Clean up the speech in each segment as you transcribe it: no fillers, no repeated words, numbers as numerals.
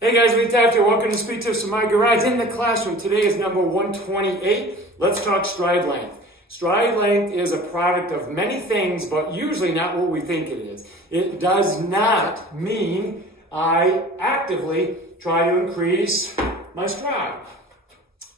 Hey guys, Lee Taft here. Welcome to Speed Tips from my garage. In the classroom, today is number 128. Let's talk stride length. Stride length is a product of many things, but usually not what we think it is. It does not mean I actively try to increase my stride.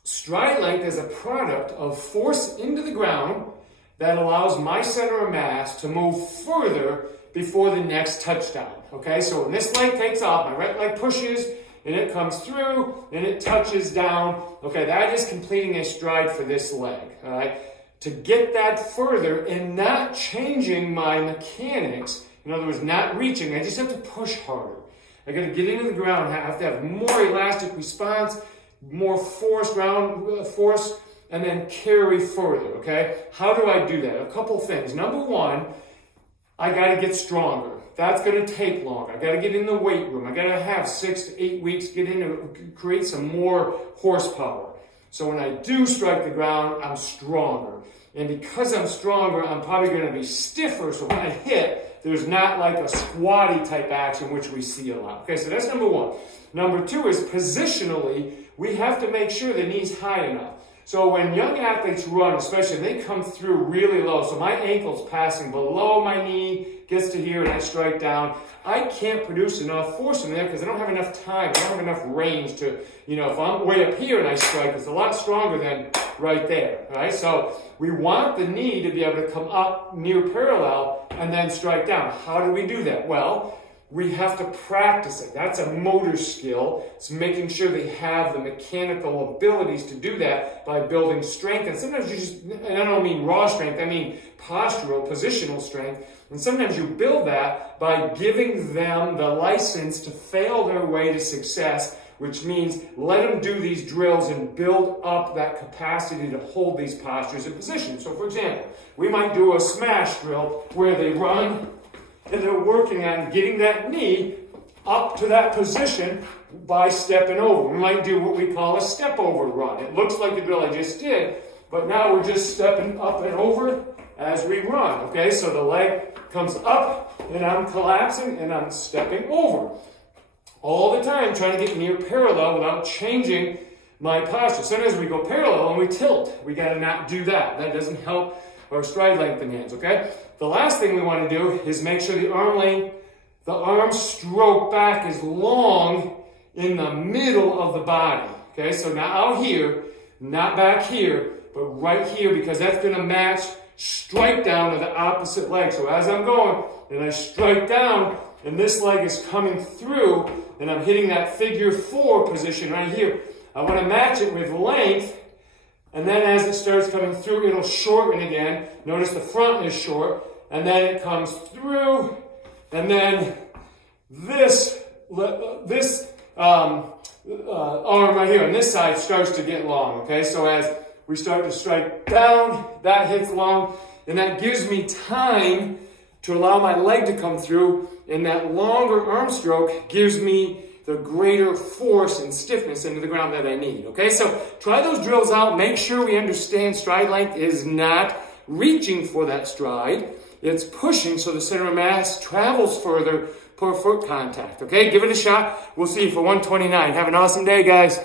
Stride length is a product of force into the ground that allows my center of mass to move further before the next touchdown. Okay, so when this leg takes off, my right leg pushes, and it comes through, and it touches down. Okay, that is completing a stride for this leg, all right? To get that further and not changing my mechanics, in other words, not reaching, I just have to push harder. I gotta get into the ground, I have to have more elastic response, more force, ground force, and then carry further, okay? How do I do that? A couple things. Number one, I gotta get stronger. That's gonna take longer. I gotta get in the weight room. I gotta have 6 to 8 weeks, get in to create some more horsepower. So when I do strike the ground, I'm stronger. And because I'm stronger, I'm probably gonna be stiffer, so when I hit, there's not like a squatty type action, which we see a lot. Okay, so that's number one. Number two is positionally, we have to make sure the knee's high enough. So when young athletes run, especially, they come through really low. So my ankle's passing below my knee, gets to here, and I strike down. I can't produce enough force in there because I don't have enough time. I don't have enough range to, if I'm way up here and I strike, it's a lot stronger than right there, right? So we want the knee to be able to come up near parallel and then strike down. How do we do that? Well, we have to practice it. That's a motor skill. It's making sure they have the mechanical abilities to do that by building strength. And sometimes you just, and I don't mean raw strength, I mean postural, positional strength. And sometimes you build that by giving them the license to fail their way to success, which means let them do these drills and build up that capacity to hold these postures and positions. So for example, we might do a smash drill where they run and they're working on getting that knee up to that position by stepping over. We might do what we call a step over run. It looks like the drill I just did, but now we're just stepping up and over as we run, okay? So the leg comes up and I'm collapsing and I'm stepping over. All the time trying to get near parallel without changing my posture. Sometimes we go parallel and we tilt. We gotta not do that. That doesn't help our stride length in hands, okay? The last thing we want to do is make sure the arm length, the arm stroke back is long in the middle of the body, okay? So not out here, not back here, but right here, because that's going to match strike down to the opposite leg. So as I'm going, and I strike down, and this leg is coming through, and I'm hitting that figure 4 position right here. I want to match it with length. And then as it starts coming through, it'll shorten again. Notice the front is short. And then it comes through. And then this arm right here on this side starts to get long. Okay, so as we start to strike down, that hits long. And that gives me time to allow my leg to come through. And that longer arm stroke gives me the greater force and stiffness into the ground that I need, okay? So try those drills out. Make sure we understand stride length is not reaching for that stride. It's pushing so the center of mass travels further per foot contact, okay? Give it a shot. We'll see you for 129. Have an awesome day, guys.